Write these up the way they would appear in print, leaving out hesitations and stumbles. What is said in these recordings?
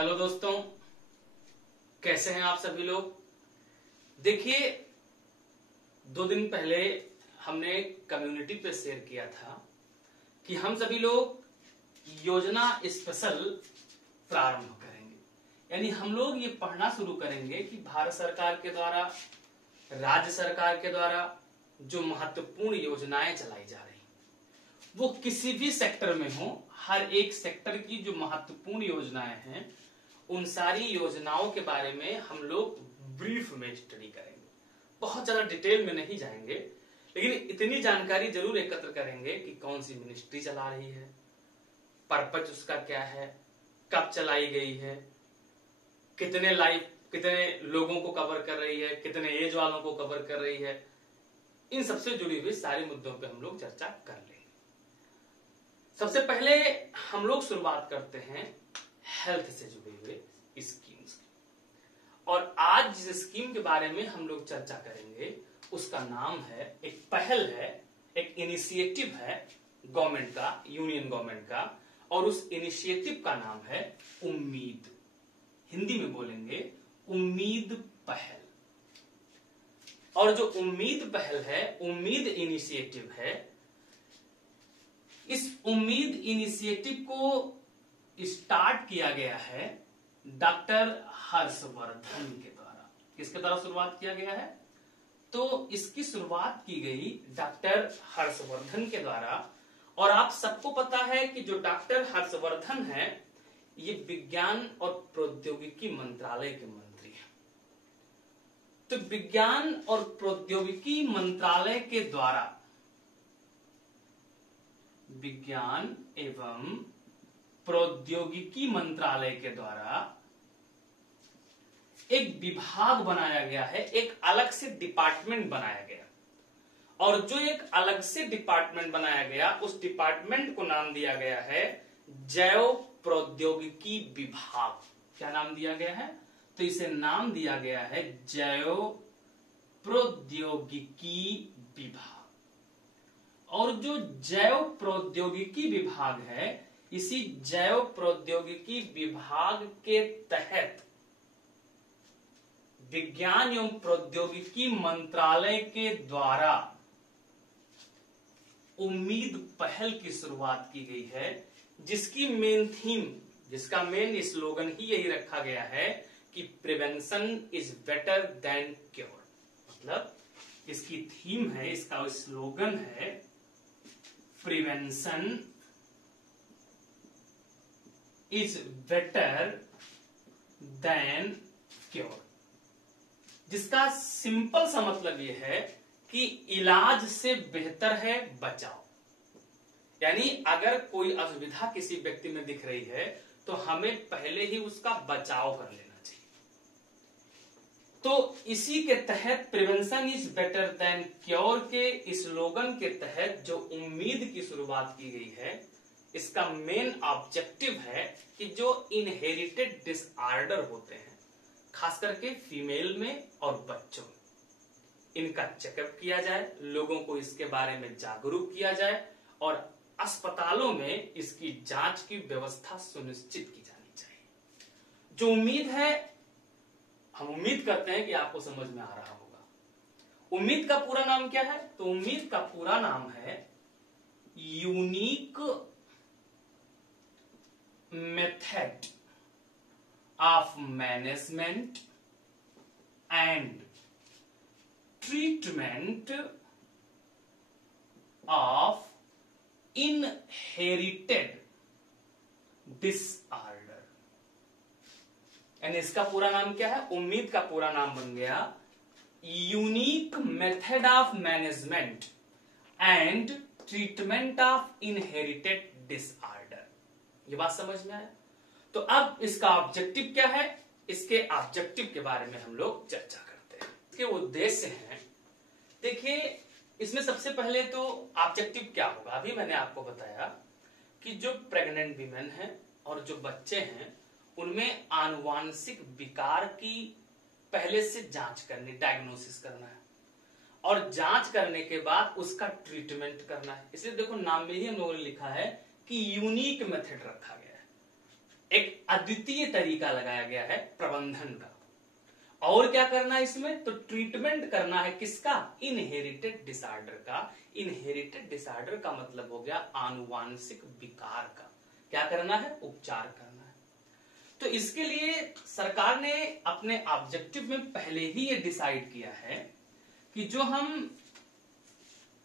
Hello दोस्तों, कैसे हैं आप सभी लोग। देखिए, 2 दिन पहले हमने कम्युनिटी पे शेयर किया था कि हम सभी लोग योजना स्पेशल प्रारंभ करेंगे। यानी हम लोग ये पढ़ना शुरू करेंगे कि भारत सरकार के द्वारा, राज्य सरकार के द्वारा जो महत्वपूर्ण योजनाएं चलाई जा रही, वो किसी भी सेक्टर में हो, हर एक सेक्टर की जो महत्वपूर्ण योजनाएं हैं उन सारी योजनाओं के बारे में हम लोग ब्रीफ में स्टडी करेंगे। बहुत ज्यादा डिटेल में नहीं जाएंगे, लेकिन इतनी जानकारी जरूर एकत्र करेंगे कि कौन सी मिनिस्ट्री चला रही है, पर्पज उसका क्या है, कब चलाई गई है, कितने लोगों को कवर कर रही है, कितने एज वालों को कवर कर रही है। इन सबसे जुड़ी हुई सारे मुद्दों पे हम लोग चर्चा कर लेंगे। सबसे पहले हम लोग शुरुआत करते हैं हेल्थ से जुड़े हुए स्कीम्स की। और आज जिस स्कीम के बारे में हम लोग चर्चा करेंगे उसका नाम है, एक पहल है, एक इनिशिएटिव है गवर्नमेंट का, यूनियन गवर्नमेंट का, और उस इनिशिएटिव का नाम है उम्मीद। हिंदी में बोलेंगे उम्मीद पहल। और जो उम्मीद पहल है, उम्मीद इनिशिएटिव है, इस उम्मीद इनिशिएटिव को स्टार्ट किया गया है डॉक्टर हर्षवर्धन के द्वारा। किसके द्वारा शुरुआत किया गया है? तो इसकी शुरुआत की गई डॉक्टर हर्षवर्धन के द्वारा। और आप सबको पता है कि जो डॉक्टर हर्षवर्धन है, ये विज्ञान और प्रौद्योगिकी मंत्रालय के मंत्री हैं। तो विज्ञान और प्रौद्योगिकी मंत्रालय के द्वारा, विज्ञान एवं प्रौद्योगिकी मंत्रालय के द्वारा एक विभाग बनाया गया है, एक अलग से डिपार्टमेंट बनाया गया। और जो एक अलग से डिपार्टमेंट बनाया गया, उस डिपार्टमेंट को नाम दिया गया है जैव प्रौद्योगिकी विभाग। क्या नाम दिया गया है? तो इसे नाम दिया गया है जैव प्रौद्योगिकी विभाग। और जो जैव प्रौद्योगिकी विभाग है, इसी जैव प्रौद्योगिकी विभाग के तहत विज्ञान एवं प्रौद्योगिकी मंत्रालय के द्वारा उम्मीद पहल की शुरुआत की गई है, जिसकी मेन थीम, जिसका मेन स्लोगन ही यही रखा गया है कि prevention is better than cure. मतलब इसकी थीम है, इसका स्लोगन है prevention is better than cure, जिसका सिंपल सा मतलब यह है कि इलाज से बेहतर है बचाव। यानी अगर कोई असुविधा किसी व्यक्ति में दिख रही है तो हमें पहले ही उसका बचाव कर लेना चाहिए। तो इसी के तहत prevention is better than cure के स्लोगन के तहत जो उम्मीद की शुरुआत की गई है, इसका मेन ऑब्जेक्टिव है कि जो इनहेरिटेड डिसऑर्डर होते हैं, खास करके फीमेल में और बच्चों में, इनका चेकअप किया जाए, लोगों को इसके बारे में जागरूक किया जाए और अस्पतालों में इसकी जांच की व्यवस्था सुनिश्चित की जानी चाहिए। जो उम्मीद है, हम उम्मीद करते हैं कि आपको समझ में आ रहा होगा। उम्मीद का पूरा नाम क्या है? तो उम्मीद का पूरा नाम है unique method of management and treatment of inherited disorder. यानी इसका पूरा नाम क्या है? उम्मीद का पूरा नाम बन गया unique method of management and treatment of inherited disorder. ये बात समझ में आया? तो अब इसका ऑब्जेक्टिव क्या है? इसके ऑब्जेक्टिव के बारे में हम लोग चर्चा करते हैं। इसके उद्देश्य हैं, देखिए, इसमें सबसे पहले तो ऑब्जेक्टिव क्या होगा, अभी मैंने आपको बताया कि जो प्रेग्नेंट वीमेन हैं और जो बच्चे हैं, उनमें आनुवांशिक विकार की पहले से जांच करनी, डायग्नोसिस करना है, और जांच करने के बाद उसका ट्रीटमेंट करना है। इसलिए देखो, नाम में ही हम लोगों ने लिखा है कि यूनिक मेथड रखा गया है। एक अद्वितीय तरीका लगाया गया है प्रबंधन का। और क्या करना है इसमें, तो ट्रीटमेंट करना है किसका, इनहेरिटेड डिसऑर्डर का। इनहेरिटेड डिसऑर्डर का मतलब हो गया आनुवांशिक विकार का। क्या करना है, उपचार करना है। तो इसके लिए सरकार ने अपने ऑब्जेक्टिव में पहले ही ये डिसाइड किया है कि जो हम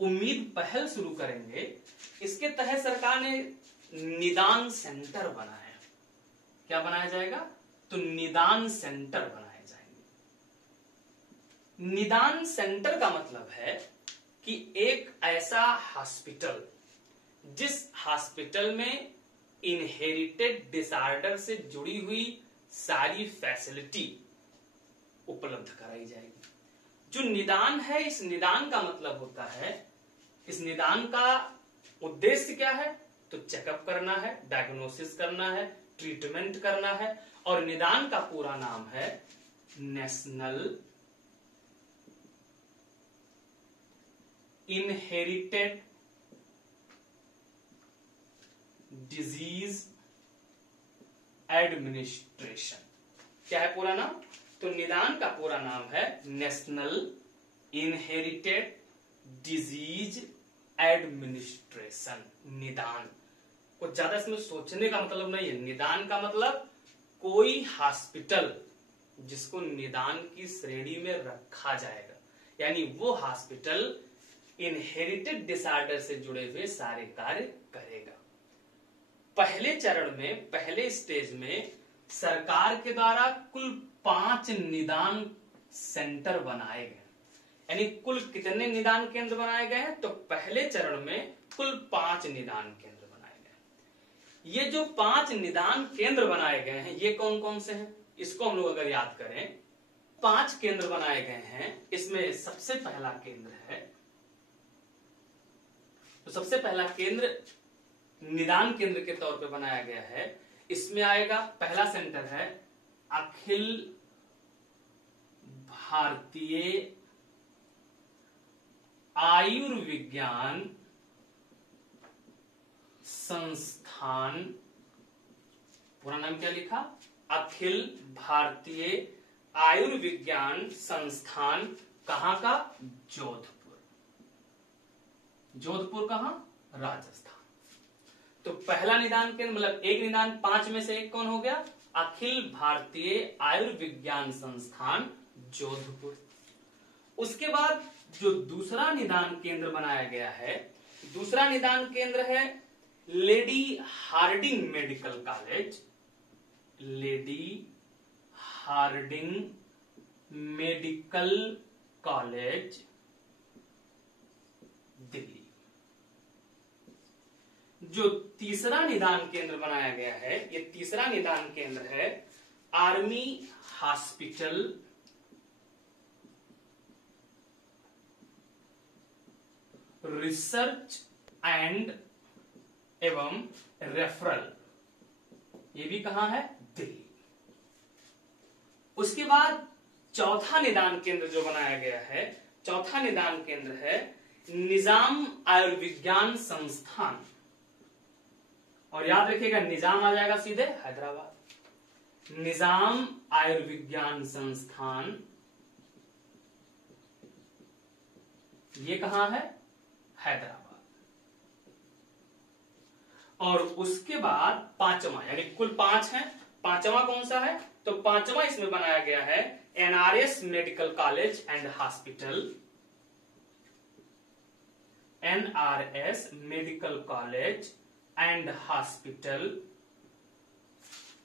उम्मीद पहल शुरू करेंगे, इसके तहत सरकार ने निदान सेंटर बनाया। क्या बनाया जाएगा, तो निदान सेंटर बनाए जाएंगे। निदान सेंटर का मतलब है कि एक ऐसा हॉस्पिटल जिस हॉस्पिटल में इनहेरिटेड डिसऑर्डर से जुड़ी हुई सारी फैसिलिटी उपलब्ध कराई जाएगी। जो निदान है, इस निदान का मतलब होता है, इस निदान का उद्देश्य क्या है, तो चेकअप करना है, डायग्नोसिस करना है, ट्रीटमेंट करना है। और निदान का पूरा नाम है नेशनल इनहेरिटेड डिजीज एडमिनिस्ट्रेशन। क्या है पूरा नाम, तो निदान का पूरा नाम है नेशनल इनहेरिटेड डिजीज एडमिनिस्ट्रेशन। निदान, कुछ ज्यादा इसमें सोचने का मतलब नहीं है। निदान का मतलब कोई हॉस्पिटल जिसको निदान की श्रेणी में रखा जाएगा, यानी वो हॉस्पिटल इनहेरिटेड डिसऑर्डर से जुड़े हुए सारे कार्य करेगा। पहले चरण में, पहले स्टेज में सरकार के द्वारा कुल 5 निदान सेंटर बनाए गए। यानी कुल कितने निदान केंद्र बनाए गए हैं, तो पहले चरण में कुल 5 निदान केंद्र बनाए गए। ये जो 5 निदान केंद्र बनाए गए हैं, ये कौन कौन से हैं, इसको हम लोग अगर याद करें, 5 केंद्र बनाए गए हैं। इसमें सबसे पहला केंद्र है, तो सबसे पहला केंद्र निदान केंद्र के तौर पे बनाया गया है। इसमें आएगा, पहला सेंटर है अखिल भारतीय आयुर्विज्ञान संस्थान। पूरा नाम क्या लिखा, अखिल भारतीय आयुर्विज्ञान संस्थान। कहां का, जोधपुर। जोधपुर कहां, राजस्थान। तो पहला निदान केंद्र, मतलब एक निदान 5 में से एक कौन हो गया, अखिल भारतीय आयुर्विज्ञान संस्थान जोधपुर। उसके बाद जो दूसरा निदान केंद्र बनाया गया है, दूसरा निदान केंद्र है Lady Hardinge Medical College. Lady Hardinge Medical College, Delhi. जो तीसरा निदान केंद्र बनाया गया है, ये तीसरा निदान केंद्र है आर्मी हॉस्पिटल रिसर्च एंड एवं रेफरल। ये भी कहां है, दिल्ली। उसके बाद चौथा निदान केंद्र जो बनाया गया है, चौथा निदान केंद्र है निजाम आयुर्विज्ञान संस्थान। और याद रखिएगा, निजाम आ जाएगा सीधे हैदराबाद। निजाम आयुर्विज्ञान संस्थान, ये कहां है, हैदराबाद। और उसके बाद पांचवा, यानी कुल 5 है, पांचवा कौन सा है, तो पांचवा इसमें बनाया गया है NRS medical college and hospital. NRS medical college and hospital,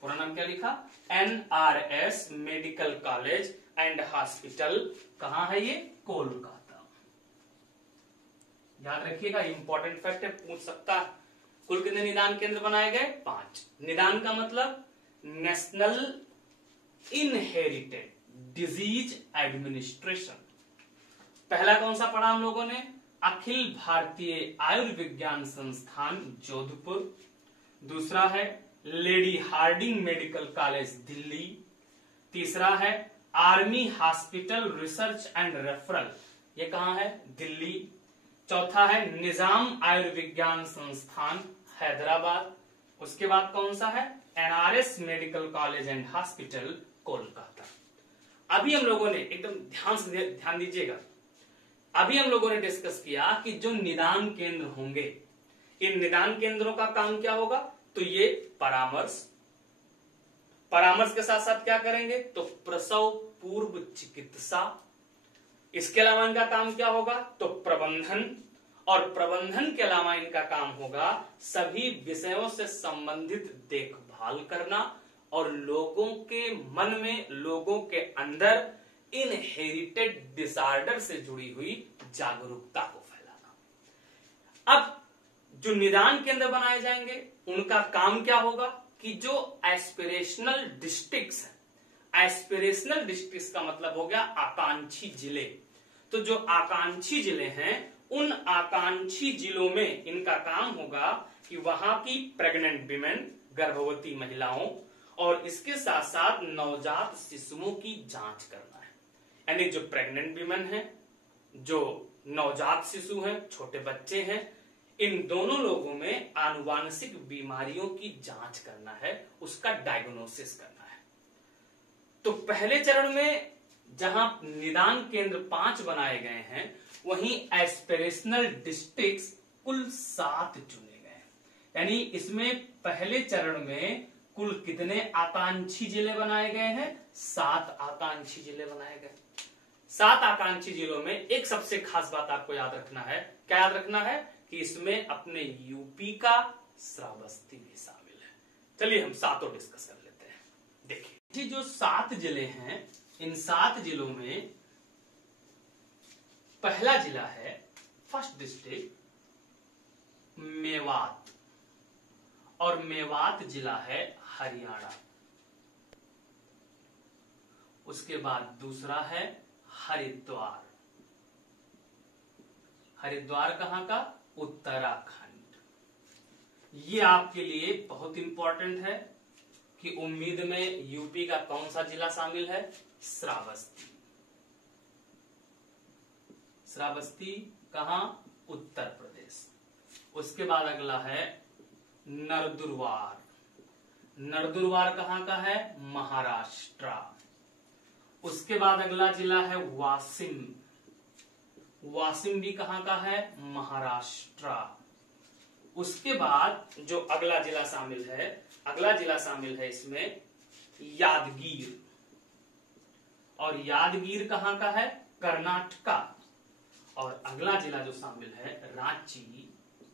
पूरा नाम क्या लिखा, NRS medical college and hospital. कहां है ये, कोलकाता। याद रखिएगा, इंपॉर्टेंट फैक्ट है, पूछ सकता। कुल कितने निदान केंद्र बनाए गए, 5। निदान का मतलब नेशनल इनहेरिटेड डिजीज एडमिनिस्ट्रेशन। पहला कौन सा पढ़ा हम लोगों ने, अखिल भारतीय आयुर्विज्ञान संस्थान जोधपुर। दूसरा है Lady Hardinge Medical College Delhi. तीसरा है Army Hospital Research and Referral, ये कहां है, दिल्ली। चौथा है निजाम आयुर्विज्ञान संस्थान हैदराबाद। उसके बाद कौन सा है, NRS medical college and hospital Kolkata. अभी हम लोगों ने एकदम ध्यान दीजिएगा, अभी हम लोगों ने डिस्कस किया कि जो निदान केंद्र होंगे, इन निदान केंद्रों का काम क्या होगा, तो ये परामर्श के साथ साथ क्या करेंगे, तो प्रसव पूर्व चिकित्सा। इसके अलावा इनका काम क्या होगा, तो प्रबंधन, और प्रबंधन के अलावा इनका काम होगा सभी विषयों से संबंधित देखभाल करना और लोगों के मन में, लोगों के अंदर इनहेरिटेड डिसऑर्डर से जुड़ी हुई जागरूकता को फैलाना। अब जो निदान केंद्र बनाए जाएंगे उनका काम क्या होगा कि जो एस्पिरेशनल डिस्ट्रिक्ट्स हैं, एस्पिरेशनल डिस्ट्रिक्ट्स का मतलब हो गया आकांक्षी जिले, तो जो आकांक्षी जिले हैं उन आकांक्षी जिलों में इनका काम होगा कि वहां की प्रेग्नेंट विमेन, गर्भवती महिलाओं और इसके साथ साथ नवजात शिशुओं की जांच करना है। यानी जो प्रेग्नेंट विमेन है, जो नवजात शिशु हैं, छोटे बच्चे हैं, इन दोनों लोगों में आनुवांशिक बीमारियों की जांच करना है, उसका डायग्नोसिस करना है। तो पहले चरण में जहां निदान केंद्र 5 बनाए गए हैं, वहीं एस्पिरेशनल डिस्ट्रिक्ट्स कुल 7 चुने गए। यानी इसमें पहले चरण में कुल कितने आकांक्षी जिले बनाए गए हैं, 7 आकांक्षी जिले बनाए गए। 7 आकांक्षी जिलों में एक सबसे खास बात आपको याद रखना है, क्या याद रखना है कि इसमें अपने यूपी का श्रावस्ती भी शामिल है। चलिए हम 7 डिस्कस कर लेते हैं। देखिए जो 7 जिले हैं, इन 7 जिलों में पहला जिला है, फर्स्ट डिस्ट्रिक्ट मेवात, और मेवात जिला है हरियाणा। उसके बाद दूसरा है हरिद्वार। हरिद्वार कहां का, उत्तराखंड। ये आपके लिए बहुत इंपॉर्टेंट है कि उम्मीद में यूपी का कौन सा जिला शामिल है, श्रावस्ती। श्रावस्ती कहां, उत्तर प्रदेश। उसके बाद अगला है नरदुर्वार। नरदुर्वार कहां का है, महाराष्ट्र। उसके बाद अगला जिला है वाशिम। वाशिम भी कहां का है, महाराष्ट्र। उसके बाद जो अगला जिला शामिल है, अगला जिला शामिल है इसमें यादगीर, और यादगीर कहां का है, कर्नाटका। और अगला जिला जो शामिल है रांची,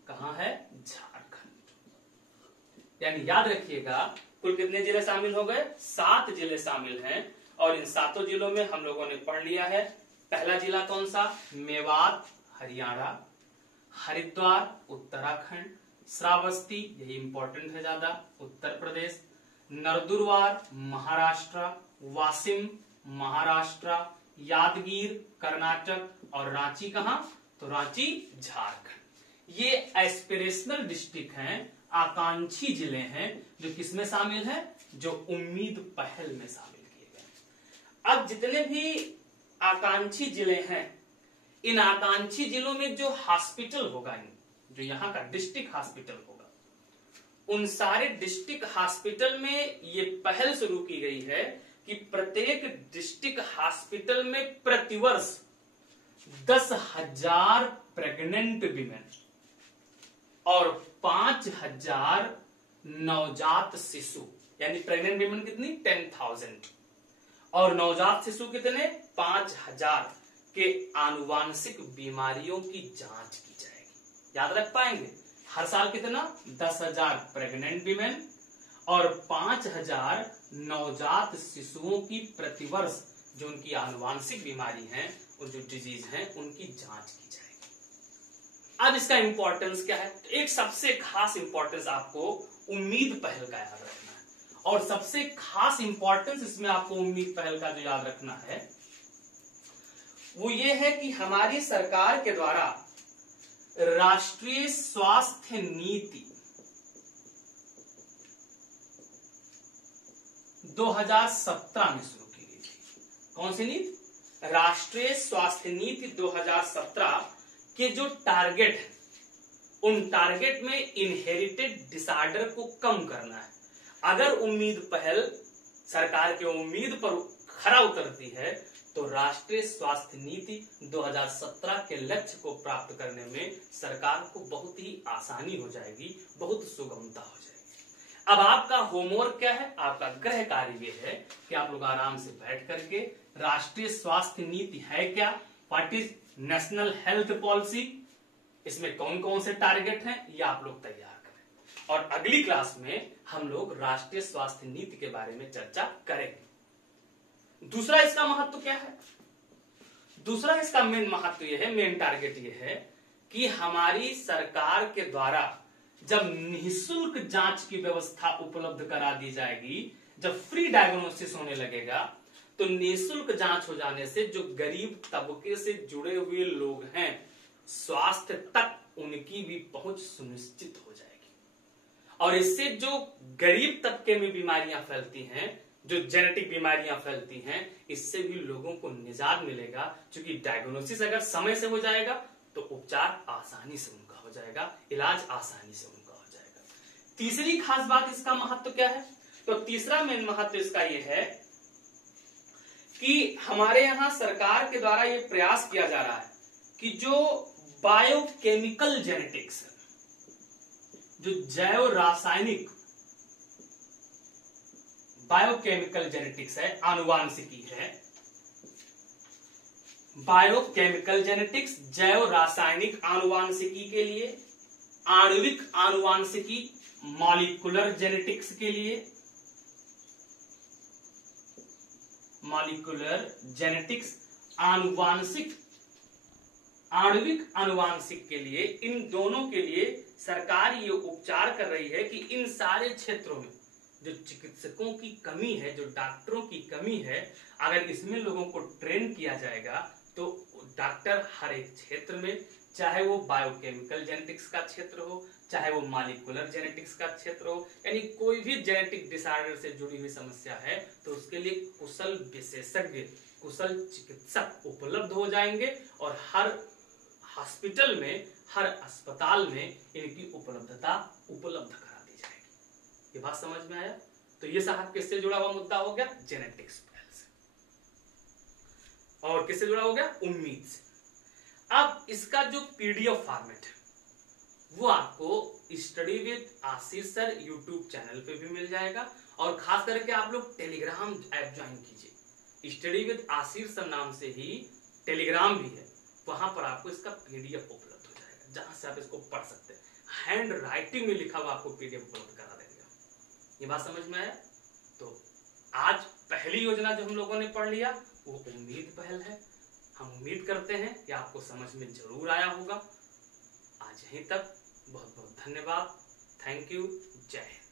कहां है, झारखंड। यानी याद रखिएगा कुल कितने जिले शामिल हो गए, 7 जिले शामिल हैं। और इन 7 जिलों में हम लोगों ने पढ़ लिया है, पहला जिला कौन सा, मेवात हरियाणा, हरिद्वार उत्तराखंड, श्रावस्ती यही इंपॉर्टेंट है ज्यादा, उत्तर प्रदेश, नरदुर्वार महाराष्ट्र, वाशिम महाराष्ट्र, यादगीर कर्नाटक, और रांची कहां, तो रांची झारखंड। ये एस्पिरेशनल डिस्ट्रिक्ट हैं, आकांक्षी जिले हैं, जो किसमें शामिल हैं, जो उम्मीद पहल में शामिल किए गए। अब जितने भी आकांक्षी जिले हैं, इन आकांक्षी जिलों में जो हॉस्पिटल होगा, जो यहाँ का डिस्ट्रिक्ट हॉस्पिटल होगा, उन सारे डिस्ट्रिक्ट हॉस्पिटल में ये पहल शुरू की गई है कि प्रत्येक डिस्ट्रिक्ट हॉस्पिटल में प्रतिवर्ष 10,000 प्रेग्नेंट विमेन और 5,000 नवजात शिशु, यानी प्रेग्नेंट विमेन कितनी, 10,000, और नवजात शिशु कितने, 5,000 के आनुवांशिक बीमारियों की जांच की जाएगी। याद रख पाएंगे, हर साल कितना, 10,000 प्रेग्नेंट विमेन और 5,000 नवजात शिशुओं की प्रतिवर्ष जो उनकी आनुवांशिक बीमारी है और जो डिजीज है उनकी जांच की जाएगी। अब इसका इंपॉर्टेंस क्या है, तो एक सबसे खास इंपॉर्टेंस आपको उम्मीद पहल का याद रखना है, और सबसे खास इंपॉर्टेंस इसमें आपको उम्मीद पहल का जो याद रखना है वो ये है कि हमारी सरकार के द्वारा राष्ट्रीय स्वास्थ्य नीति 2017 में शुरू की गई थी। कौन सी नीति, राष्ट्रीय स्वास्थ्य नीति 2017 के जो टारगेट है, उन टारगेट में इनहेरिटेड डिसऑर्डर को कम करना है। अगर उम्मीद पहल सरकार की उम्मीद पर खरा उतरती है तो राष्ट्रीय स्वास्थ्य नीति 2017 के लक्ष्य को प्राप्त करने में सरकार को बहुत ही आसानी हो जाएगी, बहुत सुगमता हो जाएगी। अब आपका होमवर्क क्या है, आपका गृह कार्य ये है कि आप लोग आराम से बैठ करके राष्ट्रीय स्वास्थ्य नीति है क्या, what is national health policy, इसमें कौन कौन से टारगेट हैं, ये आप लोग तैयार करें और अगली क्लास में हम लोग राष्ट्रीय स्वास्थ्य नीति के बारे में चर्चा करेंगे। दूसरा इसका महत्व क्या है, दूसरा इसका मेन महत्व यह है, मेन टारगेट यह है कि हमारी सरकार के द्वारा जब निःशुल्क जांच की व्यवस्था उपलब्ध करा दी जाएगी, जब फ्री डायग्नोसिस होने लगेगा, तो निःशुल्क जांच हो जाने से जो गरीब तबके से जुड़े हुए लोग हैं स्वास्थ्य तक उनकी भी पहुंच सुनिश्चित हो जाएगी। और इससे जो गरीब तबके में बीमारियां फैलती हैं, जो जेनेटिक बीमारियां फैलती हैं, इससे भी लोगों को निजात मिलेगा, क्योंकि डायग्नोसिस अगर समय से हो जाएगा तो उपचार आसानी से उनका हो जाएगा, इलाज आसानी से उनका हो जाएगा। तीसरी खास बात इसका महत्व क्या है, तो तीसरा मेन महत्व इसका यह है कि हमारे यहां सरकार के द्वारा यह प्रयास किया जा रहा है कि जो बायोकेमिकल जेनेटिक्स, जो जैव रासायनिक बायोकेमिकल जेनेटिक्स है, आनुवांशिकी है, बायोकेमिकल जेनेटिक्स जैव रासायनिक आनुवांशिकी के लिए, आणविक आनुवांशिकी मॉलिक्यूलर जेनेटिक्स के लिए, मॉलिक्यूलर जेनेटिक्स आनुवांशिक आणविक आनुवांशिक के लिए, इन दोनों के लिए सरकार ये उपचार कर रही है कि इन सारे क्षेत्रों में जो चिकित्सकों की कमी है, जो डॉक्टरों की कमी है, अगर इसमें लोगों को ट्रेन किया जाएगा तो डॉक्टर हर एक क्षेत्र में, चाहे वो बायोकेमिकल जेनेटिक्स का क्षेत्र हो, चाहे वो मॉलिक्यूलर जेनेटिक्स का क्षेत्र हो, यानी कोई भी जेनेटिक डिसऑर्डर से जुड़ी हुई समस्या है तो उसके लिए कुशल विशेषज्ञ, कुशल चिकित्सक उपलब्ध हो जाएंगे और हर हॉस्पिटल में, हर अस्पताल में इनकी उपलब्धता उपलब्ध करा दी जाएगी। ये बात समझ में आया? तो ये साहब किससे जुड़ा हुआ मुद्दा हो गया? जेनेटिक्स से। और किससे जुड़ा हो गया? उम्मीद से। अब इसका जो पीडीएफ फॉर्मेट है वो आपको study with Ashish sir YouTube channel पे भी मिल जाएगा, और खास करके आप लोग टेलीग्राम ऐप ज्वाइन कीजिए। स्टडी विद आशीष सर नाम से ही टेलीग्राम भी है, वहां पर आपको इसका पीडीएफ उपलब्ध हो जाएगा, जहां से आप इसको पढ़ सकते हैं। हैंड राइटिंग में लिखा हुआ आपको पीडीएफ उपलब्ध करा देंगे। ये बात समझ में आया? तो आज पहली योजना जो हम लोगों ने पढ़ लिया वो उम्मीद पहल है। हम उम्मीद करते हैं कि आपको समझ में जरूर आया होगा। आज यहीं तक, बहुत बहुत धन्यवाद। Thank you. जय हिंद।